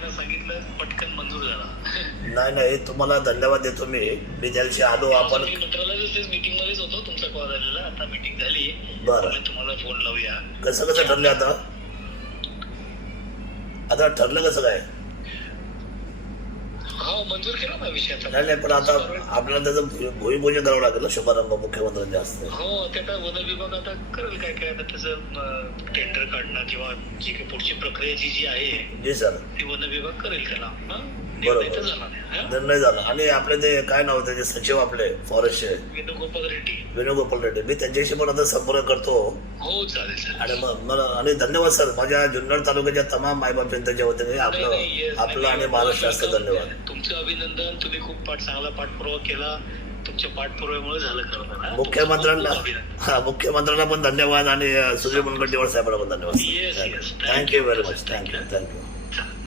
त्यांना सांगितलं, पटकन मंजूर झाला. नाही नाही, तुम्हाला धन्यवाद देतो मी त्या दिवशी आलो आपण. मी मंत्रालयातच मीटिंग मध्येच होतो, तुमचा कॉल आलेला. आता मीटिंग झाली, बरं, तुम्हाला फोन लावूया. कसं ठरलं आता? आता ठरलं कसं काय? हो, मंजूर केला ना विषय. नाही नाही, पण आता आपल्याला त्याचं भूमिपूजन करावं लागेल ना, शुभारंभ मुख्यमंत्र्यांच्या हस्ते. हो, ते आता वन विभाग आता करेल काय काय. आता त्याचं टेंडर काढणं किंवा जी काही पुढची प्रक्रिया जी आहे, जी सर, ती वन विभाग करेल त्याला. बरोबर, निर्णय झाला. आणि आपले ते काय नाव त्याचे सचिव आपले फॉरेस्टचे, वेणुगोपाल रेड्डी. वेणुगोपाल रेड्डी, मी त्यांच्याशी पण आता संपर्क करतो. हो, चालेल. आणि मग मला आणि धन्यवाद सर, माझ्या जुन्नर तालुक्याच्या तमाम मायबाप जनतेच्या वतीने आपलं आणि महाराष्ट्राचं धन्यवाद. तुमचं अभिनंदन. तुम्ही खूप चांगला पाठपुरावा केला. तुमच्या पाठपुराव्यामुळे झालं खरं. मुख्यमंत्र्यांना पण धन्यवाद आणि सुधीर मुनगंटीवार साहेबांना पण धन्यवाद. Thank you very much. थँक्यू.